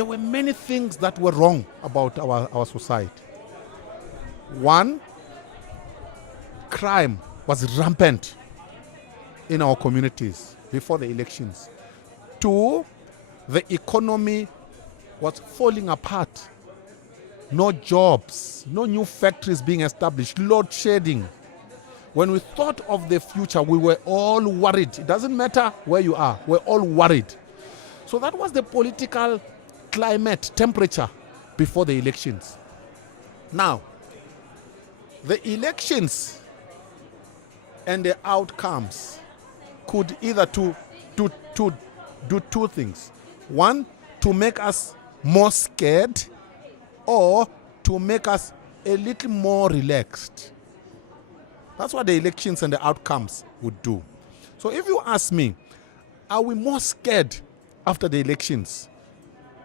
there were many things that were wrong about our society. One, crime was rampant in our communities before the elections. Two, the economy was falling apart. No jobs, no new factories being established, load shedding. When we thought of the future, we were all worried. It doesn't matter where you are, we're all worried. So that was the political climate, temperature before the elections. Now, the elections and the outcomes could either do two things. One, to make us more scared, or to make us a little more relaxed. That's what the elections and the outcomes would do. So if you ask me, are we more scared after the elections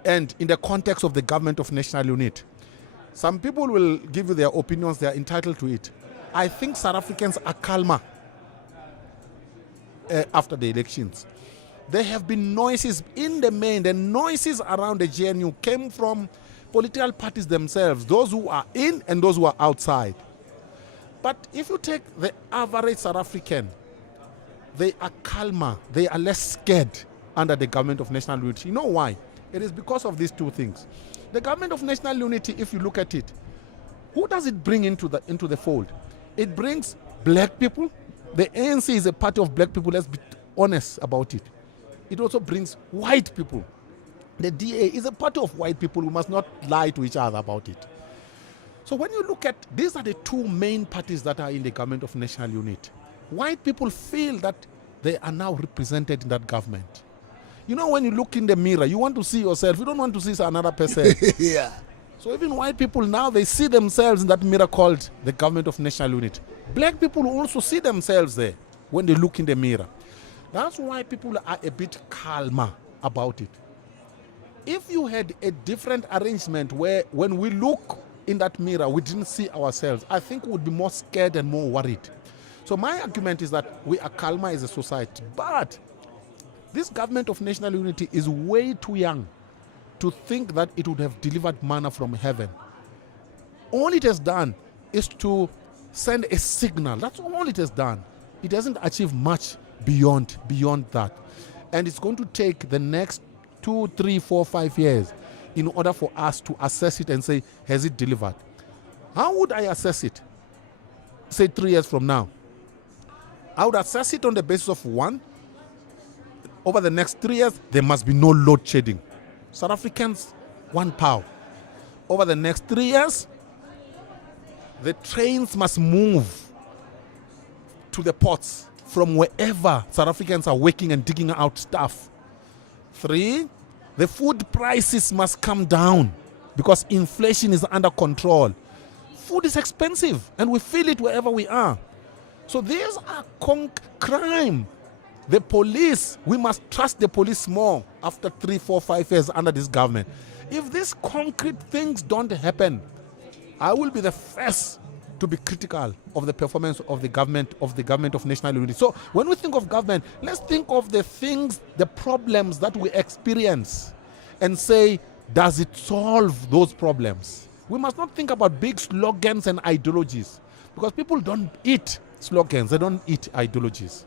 and in the context of the government of national unity? Some people will give you their opinions, they are entitled to it. I think South Africans are calmer after the elections. There have been noises in the main. The noises around the GNU came from political parties themselves, those who are in and those who are outside. But if you take the average South African, they are calmer, they are less scared under the government of national unity. You know why? It is because of these two things. The government of national unity, if you look at it, who does it bring into the fold? It brings black people. The ANC is a party of black people, let's be honest about it. It also brings white people. The DA is a party of white people. We must not lie to each other about it. So when you look at, these are the two main parties that are in the government of national unity. White people feel that they are now represented in that government. You know, when you look in the mirror, you want to see yourself. You don't want to see another person. Yeah. So even white people now, they see themselves in that mirror called the government of national unity. Black people also see themselves there when they look in the mirror. That's why people are a bit calmer about it. If you had a different arrangement where when we look in that mirror, we didn't see ourselves, I think we would be more scared and more worried. So my argument is that we are calmer as a society. But this government of national unity is way too young to think that it would have delivered manna from heaven. All it has done is to send a signal. That's all it has done. It hasn't achieved much beyond that. And it's going to take the next 2, 3, 4, 5 years in order for us to assess it and say, has it delivered? How would I assess it? Say 3 years from now. I would assess it on the basis of one, over the next 3 years, there must be no load shedding. South Africans want power. Over the next 3 years, the trains must move to the ports from wherever South Africans are working and digging out stuff. 3, the food prices must come down because inflation is under control. Food is expensive and we feel it wherever we are. So these are crime. The police, we must trust the police more after 3, 4, 5 years under this government. If these concrete things don't happen, I will be the first to be critical of the performance of the government of national unity. So when we think of government, let's think of the things, the problems that we experience and say, does it solve those problems? We must not think about big slogans and ideologies because people don't eat slogans, they don't eat ideologies.